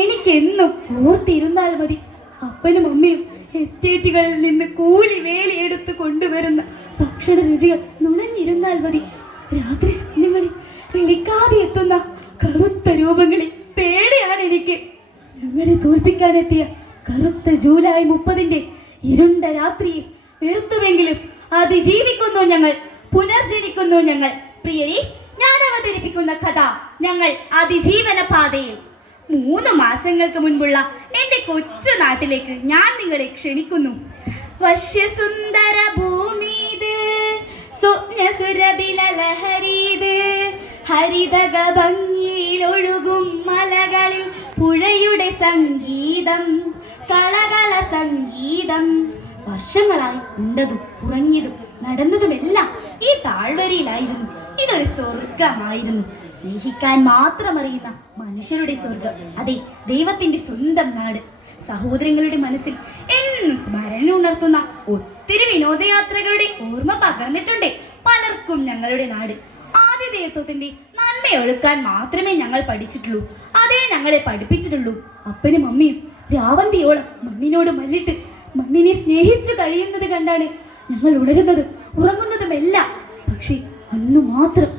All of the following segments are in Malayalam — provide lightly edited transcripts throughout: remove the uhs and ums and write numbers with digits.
എനിക്കെന്നും ഓർത്തിരുന്നാൽ മതി. അപ്പനും അമ്മയും എസ്റ്റേറ്റുകളിൽ നിന്ന് കൂലി വേലയെടുത്ത് കൊണ്ടുവരുന്ന ഭക്ഷണ രുചികൾ നുണഞ്ഞിരുന്നാൽ മതി. രാത്രി സ്വപ്നങ്ങളിൽ വിളിക്കാതെ എത്തുന്ന കറുത്ത രൂപങ്ങളിൽ പേടിയാണ് എനിക്ക്. ഞങ്ങളെ തോൽപ്പിക്കാനെത്തിയ കറുത്ത ജൂലൈ 30 ഇരുണ്ട രാത്രിയെ വെറുത്തുവെങ്കിലും അതിജീവിക്കുന്നു ഞങ്ങൾ, പുനർജനിക്കുന്നു ഞങ്ങൾ. പ്രിയരെ, ഞാൻ അവതരിപ്പിക്കുന്ന കഥ ഞങ്ങൾ അതിജീവന പാതയിൽ. 3 മാസങ്ങൾക്ക് മുൻപുള്ള എൻ്റെ കൊച്ചു നാട്ടിലേക്ക് ഞാൻ നിങ്ങളെ ക്ഷണിക്കുന്നു. വശ്യസുന്ദര ഭൂമിത്, സ്വപ്നസുരഭിലഹരീത്, ഹരിതക ഭംഗിയിൽ ഒഴുകും മലകളിൽ പുഴയുടെ സംഗീതം, കളകള സംഗീതം. വർഷങ്ങളായി ഉണ്ടതും ഉറങ്ങിയതും നടന്നതുമെല്ലാം ഈ താഴ്വരയിലായിരുന്നു. ഇതൊരു സ്വർഗമായിരുന്നു. സ്നേഹിക്കാൻ മാത്രം അറിയുന്ന മനുഷ്യരുടെ സ്വർഗം. അതെ, ദൈവത്തിന്റെ സ്വന്തം നാട്. സഹോദരങ്ങളുടെ മനസ്സിൽ എന്നും സ്മരണ ഉണർത്തുന്ന ഒത്തിരി വിനോദയാത്രകളുടെ ഓർമ്മ പകർന്നിട്ടുണ്ട് പലർക്കും ഞങ്ങളുടെ നാട്. ആതിഥേയത്വത്തിന്റെ നന്മയൊഴുക്കാൻ മാത്രമേ ഞങ്ങൾ പഠിച്ചിട്ടുള്ളൂ. അതേ ഞങ്ങളെ പഠിപ്പിച്ചിട്ടുള്ളൂ. അപ്പനും അമ്മയും രാവന്തിയോളം മണ്ണിനോട് മല്ലിട്ട് മണ്ണിനെ സ്നേഹിച്ചു കഴിയുന്നത് കണ്ടാണ് ഞങ്ങൾ ഉണരുന്നതും ഉറങ്ങുന്നതുമെല്ലാം. പക്ഷേ അന്നു മാത്രം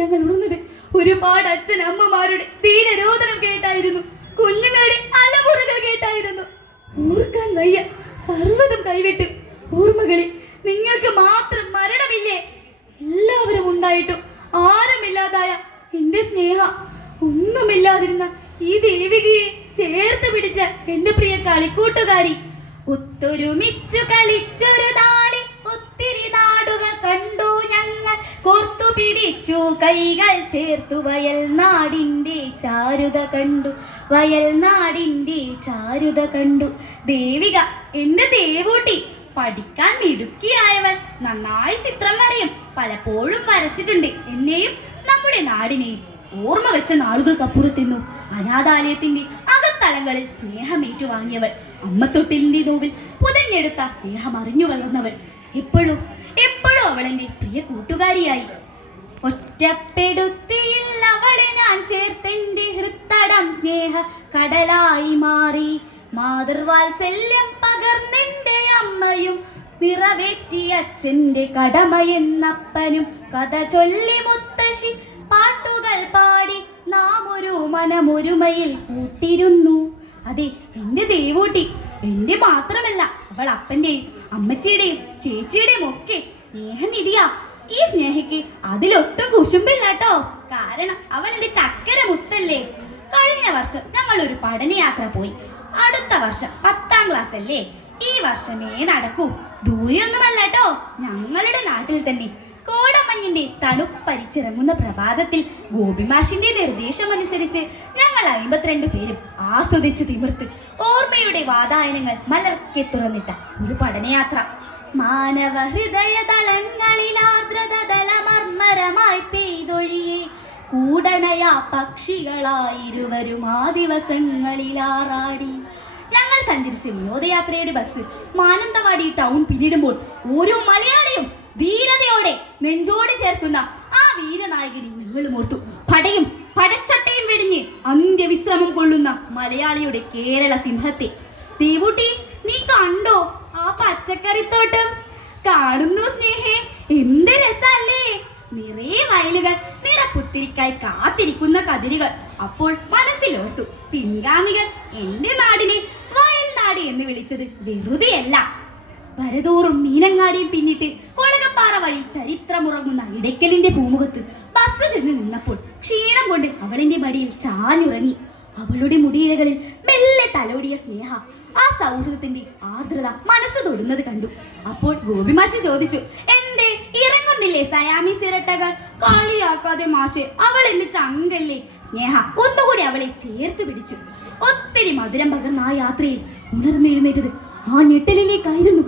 ഞങ്ങൾ ഉണർന്നത് ഒരുപാട് അച്ഛൻ അമ്മമാരുടെ ദീനരോധനം കേട്ടായിരുന്നു. കുഞ്ഞുങ്ങളുടെ അലമുറകൾ കേട്ടായിരുന്നു. ഓർക്കാൻ വയ്യ, സർവ്വതും കൈവിട്ട്. ഓർമ്മകളിൽ നിങ്ങൾക്ക് മാത്രം മരണമില്ലേ? എല്ലാവരും ഉണ്ടായിട്ടും ആരുമില്ലാതായ എന്റെ സ്നേഹ, ഒന്നുമില്ലാതിരുന്ന ഈ ദേവികയെ ചേർത്ത് പിടിച്ച എന്റെ പ്രിയ കളിക്കൂട്ടുകാരി. ഒത്തൊരുമിച്ചു കളിച്ചൊരു നാളിൽ ഒത്തിരി നാടുകൾ കണ്ടു ഞങ്ങൾ, കോർത്തു പിടിച്ചു കൈകൾ ചേർത്തു വയൽ നാടിൻ്റെ ചാരുത കണ്ടു, വയൽ നാടിൻ്റെ ചാരുത കണ്ടു. ദേവിക, എന്റെ ദേവൂട്ടി, പഠിക്കാൻ മിടുക്കിയായവൾ. നന്നായി ചിത്രം വരയും. പലപ്പോഴും വരച്ചിട്ടുണ്ട് എന്നെയും നമ്മുടെ നാടിനെയും. ഓർമ്മ വെച്ച നാളുകൾക്കപ്പുറത്തെന്നു അനാഥാലയത്തിന്റെ അകത്തളങ്ങളിൽ സ്നേഹമേറ്റു വാങ്ങിയവൾ. അമ്മത്തൊട്ടിലിന്റെ നോവിൽ പുതഞ്ഞെടുത്ത സ്നേഹം അറിഞ്ഞു വളർന്നവൾ. എപ്പോഴും അവൾ എന്റെ പ്രിയ കൂട്ടുകാരിയായി. ഒറ്റപ്പെടുത്തിയില്ല അവളെ ഞാൻ ചേർത്തെന്റെ ഹൃത്തടം സ്നേഹ കടലായി മാറി. മാതൃവാത്സല്യം പകർന്നെന്റെ അമ്മയും നിറവേറ്റി അച്ഛന്റെ കടമയെന്നപ്പനും. കഥ ചൊല്ലി മുത്തശ്ശി പാട്ടുകൾ പാടി നാം ഒരു മനമൊരുമയിൽ കൂട്ടിരുന്നു. അതെ, എന്റെ ദേവൂട്ടി എന്റെ മാത്രമല്ല, അവൾ അപ്പന്റെയും അമ്മച്ചിയുടെയും ചേച്ചിയുടെയും ഒക്കെ സ്നേഹനിധിയാ. ഈ സ്നേഹയ്ക്ക് അതിലൊട്ടും കുശുമ്പില്ലാട്ടോ. കാരണം അവൾ എന്റെ ചക്കര മുത്തല്ലേ. കഴിഞ്ഞ വർഷം ഞങ്ങൾ ഒരു പഠനയാത്ര പോയി. അടുത്ത വർഷം 10ാം ക്ലാസ് അല്ലേ. ഈ വർഷമേ നടക്കൂ. ദൂരെയൊന്നുമല്ലോ, ഞങ്ങളുടെ നാട്ടിൽ തന്നെ. കോടമഞ്ഞിന്റെ തണുപ്പരിച്ചിറങ്ങുന്ന പ്രഭാതത്തിൽ ഗോപിമാഷിന്റെ നിർദ്ദേശമനുസരിച്ച് ഞങ്ങൾ 52 പേരും ആസ്വദിച്ച് തിമിർത്ത് ഓർമ്മയുടെ വാതായനങ്ങൾ മലർക്കെ തുറന്നിട്ട ഒരു പഠനയാത്ര. മാനവ ഹൃദയ തളങ്ങളിൽ ആർദ്രത തലമർമരമായി പെയ്തൊഴിയെ കൂടണയാ പക്ഷികളായിരുവരും ആ ദിവസങ്ങളിലാറാടി. ഞങ്ങൾ സഞ്ചരിച്ച വിനോദയാത്രയുടെ ബസ് മാനന്തവാടി ടൗൺ പിന്നിടുമ്പോൾ ഓരോ മലയാളിയും ധീരതയോടെ നെഞ്ചോട് ചേർക്കുന്ന ആ വീരനായകനെ നിങ്ങളും ഓർത്തു. പടയും പടച്ചട്ടയും വെടിഞ്ഞ് അന്ത്യവിശ്രമം കൊള്ളുന്ന മലയാളിയുടെ കേരള സിംഹത്തെ. ദേവൂട്ടി, നീ കണ്ടോ ആ പച്ചക്കറിത്തോട്ടം? കാണുന്നു സ്നേഹേ, എന്ത് രസല്ലേ. നിറയെ വയലുകൾ, നിറപ്പുത്തിരിക്കായി കാത്തിരിക്കുന്ന കതിരുകൾ. അപ്പോൾ മനസ്സിലോർത്തു, പിൻഗാമികൾ എന്റെ നാടിനെ വയൽ നാട് എന്ന് വിളിച്ചത് വെറുതെയല്ല. വരതോറും മീനങ്ങാടിയും പിന്നിട്ട് കൊളകപ്പാറ വഴി ചരിത്രമുറങ്ങുന്ന ഇടയ്ക്കലിന്റെ പൂമുഖത്ത് ബസ് ചെന്ന് നിന്നപ്പോൾ ക്ഷീണം കൊണ്ട് അവളിന്റെ മടിയിൽ ചാഞ്ഞുറങ്ങി. അവളുടെ മുടിയിഴകളിൽ മെല്ലെ തലോടിയ സ്നേഹ ആ സൗഹൃദത്തിന്റെ ആർദ്രത മനസ്സ് തൊടുന്നത് കണ്ടു. അപ്പോൾ ഗോപിമാഷി ചോദിച്ചു, എന്തേ ഇറങ്ങുന്നില്ലേ സയാമീസ് ഇരട്ടകൾ? കളിയാക്കാതെ മാഷെ, അവൾ എന്റെ ചങ്കല്ലേ. സ്നേഹ ഒന്നുകൂടി അവളെ ചേർത്ത് പിടിച്ചു. ഒത്തിരി മധുരം പകർന്ന ആ യാത്രയിൽ ഉണർന്നെഴുന്നേറ്റത് ആ ഞെട്ടലിലേക്കായിരുന്നു.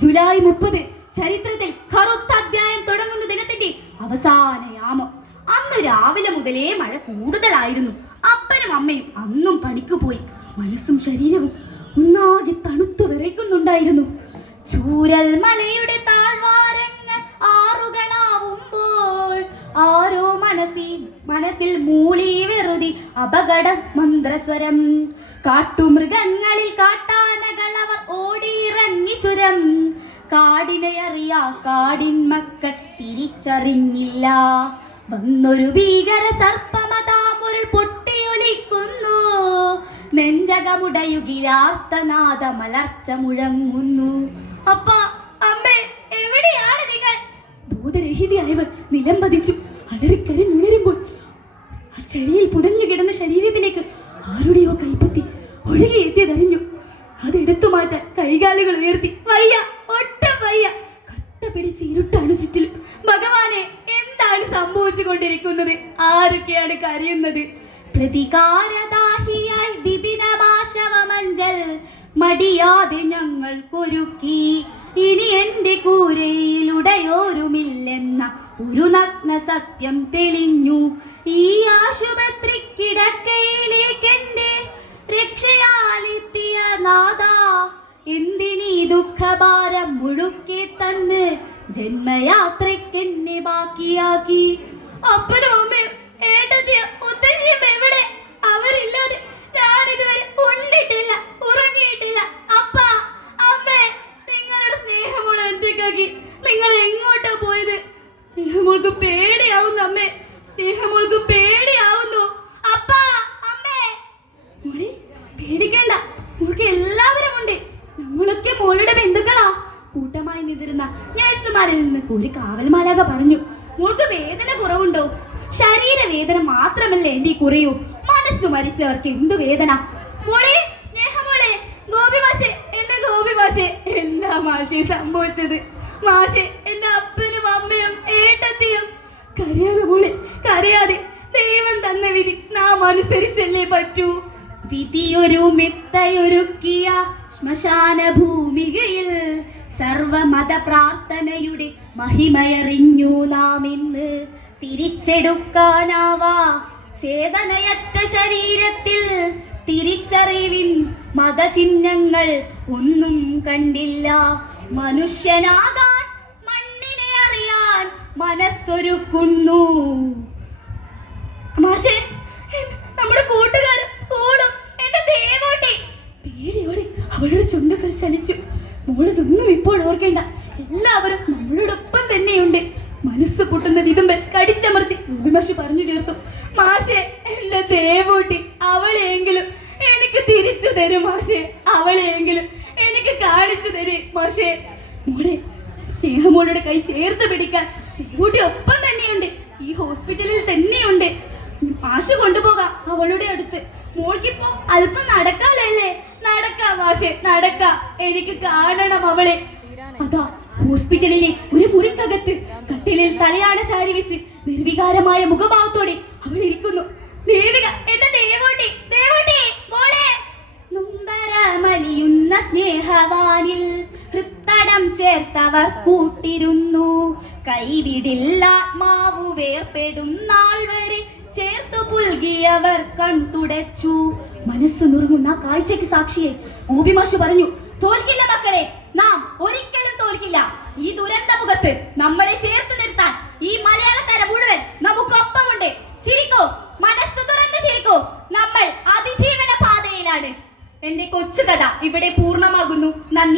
ജൂലൈ 30 ചരിത്രത്തിൽ കറുത്ത അധ്യായം തുടങ്ങുന്ന ദിനത്തിന്റെ അവസാന യാമം. അന്ന് രാവിലെ മുതലേ മഴ കൂടുതലായിരുന്നു. അപ്പനും അമ്മയും അന്നും പണിക്ക് പോയി. മനസ്സും ശരീരവും ഒന്നാകെ തണുത്തു വിറയ്ക്കുന്നുണ്ടായിരുന്നു. ചൂരൽ മലയുടെ താഴ്വാരങ്ങൾ ആറുകളാവുമ്പോൾ ആരോ മനസ്സിൽ മൂളി വെറുതി അപകട മന്ത്രസ്വരം. കാട്ടുമൃഗങ്ങളിൽ കാട്ടാനകൾ അവർ ഓടിയിറങ്ങി ചുരം. കാടിനെ അറിയാ കാടിൻ മക്കൾ തിരിച്ചറിഞ്ഞില്ല. വന്നൊരു ഭീകര സർപ്പമതാമുരുൾ പൊട്ടിയൊലിക്കുന്നു. നെഞ്ചകമുടയുകിലാർത്തനാദ മലർച്ച മുഴങ്ങുന്നു. അപ്പ അമ്മേ, എവിടെയാണ് നിങ്ങൾ? ബോധരഹിതയായവൾ നിലം പതിച്ചു. അലറിക്കരൻ ഉണരുമ്പോൾ ആ ചെളിയിൽ പുതഞ്ഞു കിടന്ന ശരീരത്തിലേക്ക് ആരുടെയോ കൈപ്പത്തി ഒഴുകിയെത്തിയതറിഞ്ഞു. അതെടുത്തു മാറ്റാൻ കൈകാലുകൾ ഉയർത്തി. വയ്യ, ഒട്ടും വയ്യ. കട്ട പിടിച്ച് ഇരുട്ടാണ് ചുറ്റിലും. ഭഗവാനെ, എന്താണ് സംഭവിച്ചു കൊണ്ടിരിക്കുന്നത്? ആരൊക്കെയാണ് കരയുന്നത്? പ്രതികാരദാഹിയായി വിപിനമാശവമഞ്ചൽ മടിയാതെ ഞങ്ങൾ ഒരുക്കി. ഇനി എന്റെ കൂരയിലുടയോരുമില്ലെന്ന ഒരു നഗ്ന സത്യം തെളിഞ്ഞു. ഈ ആശുപത്രി കിടക്കയിലേക്കെന്റെ രക്ഷയാലെത്തിയ നാഥാ, എന്തിനീ ദുഃഖഭാരം മുഴുക്കി തന്ന് ജന്മയാത്രയ്ക്കെന്നെ ബാക്കിയാക്കി. അപ്പനും അമ്മയും ഏട്ടത്തിയും മുത്തശ്ശിയും എവിടെ? അവരില്ലാതെ ഞാൻ ഇതുവരെ ഉണ്ടിട്ടില്ല, ഉറങ്ങിയിട്ടില്ല. അപ്പ, അമ്മേ, നിങ്ങളുടെ സ്നേഹമോൾ എന്തൊക്കെയാക്കി നിങ്ങൾ എങ്ങോട്ടാ പോയത്? സ്നേഹമോൾക്ക് പേടിയാവുന്നു അമ്മേ, സ്നേഹമോൾക്ക് പേടിയാവുന്നു. അപ്പ, അമ്മേ, മോളെ പേടിക്കണ്ട, നമുക്ക് എല്ലാവരും ഉണ്ട്. നമ്മളൊക്കെ മോളുടെ ബന്ധുക്കളാ. കൂട്ടമായി നിന്നിരുന്ന നഴ്സുമാരിൽ നിന്ന് ഒരു കാവൽമാലാക പറഞ്ഞു, മോൾക്ക് വേദന കുറവുണ്ടോ? ശരീരവേദന മാത്രമല്ലേ എന്റെ കുറയൂ, മനസ്സു മരിച്ചവർക്ക് എന്തു വേദന? മോളെ, സ്നേഹമോളെ, ഗോപി മാഷെ, എന്റെ ഗോപി മാഷെ, എന്താ മാഷെ സംഭവിച്ചത്? മാഷെ, എന്റെ അപ്പനും അമ്മയും ഏട്ടത്തിയും. കരയാതെ മോളെ, കരയാതെ. ദൈവം തന്ന വിധി നാം അനുസരിച്ചല്ലേ പറ്റൂ. വിധിയൊരു മെത്തയൊരുക്കിയ ശ്മശാന ഭൂമികയിൽ സർവമത പ്രാർത്ഥനയുടെ മഹിമയറിഞ്ഞു നാം ഇന്ന്. തിരിച്ചെടുക്കാനാവാ ചേതനയറ്റ ശരീരത്തിൽ തിരിച്ചറിവിൻ മതചിഹ്നങ്ങൾ ഒന്നും കണ്ടില്ല. മനുഷ്യനാകാൻ മണ്ണിനെ അറിയാൻ മനസ്സൊരുക്കുന്നു. മാഷേ, നമ്മുടെ കൂട്ടുകാരും സ്കൂളും എന്റെ ദേവോട്ടെ. പേടിയോടെ അവളുടെ ചുണ്ടുകൾ ചലിച്ചു. മോളതൊന്നും ഇപ്പോൾ ഓർക്കേണ്ട, എല്ലാവരും നമ്മളോടൊപ്പം തന്നെയുണ്ട്. മനസ്സ് പൊട്ടുന്ന വിതുമ്പൽ കടിച്ചമർത്തി മാഷി പറഞ്ഞു തീർത്തു. മാഷെ, എന്റെ ദേവൂട്ടി, അവളെയെങ്കിലും എനിക്ക് തിരിച്ചു തരും മാഷെ, അവളെയെങ്കിലും എനിക്ക് കാണിച്ചു തരും മാഷെ. മോളെ, സ്നേഹമോളുടെ കൈ ചേർത്ത് പിടിക്കാൻ ദേവൂട്ടി ഒപ്പം തന്നെയുണ്ട്, ഈ ഹോസ്പിറ്റലിൽ തന്നെയുണ്ട്. മാഷ് കൊണ്ടുപോകാം അവളുടെ അടുത്ത്. മോൾക്കിപ്പോ അല്പം നടക്കാലല്ലേ? നടക്കാം മാഷെ, നടക്കാം. എനിക്ക് കാണണം അവളെ. അതാ ഹോസ്പിറ്റലിലെ ഒരു മുറിക്കകത്ത് കട്ടിലിൽ തലയാണ ചാരി വെച്ച് നിർവികാരമായ മുഖഭാവത്തോടെ അവൾ ഇരിക്കുന്നു. ദേവിക, എന്റെ ദേവോട്ടി, ദേവോട്ടി, മോളെ. നൊമ്പരമലിയുന്ന സ്നേഹവാനിൽ ഹൃത്തടം ചേർത്തവർ കൂട്ടിരുന്നു. കൈവിടില്ലാത്മാവു വേർപ്പെടും നാൾ വരെ ചേർത്തു പുൽകിയവർ കൺതുടച്ചു. മനസ്സു നുറുങ്ങുന്ന കാഴ്ചയ്ക്ക് സാക്ഷിയെ ഗോപിമാഷു പറഞ്ഞു, തോൽക്കില്ല മക്കളെ, നാം ഒരിക്കലും തോൽക്കില്ല. ഈ ദുരന്ത മുഖത്ത് നമ്മളെ ചേർത്ത് നിർത്താൻ ഈ മലയാളക്കര മുഴുവൻ നമുക്കൊപ്പമുണ്ട്. ചിരിക്കോ, മനസ്സ് തുറന്ന് ചിരിക്കോ, നമ്മൾ അതിജീവന പാതയിലാണ്. എന്റെ കൊച്ചു കഥ ഇവിടെ പൂർണ്ണമാകുന്നു. നന്ദി.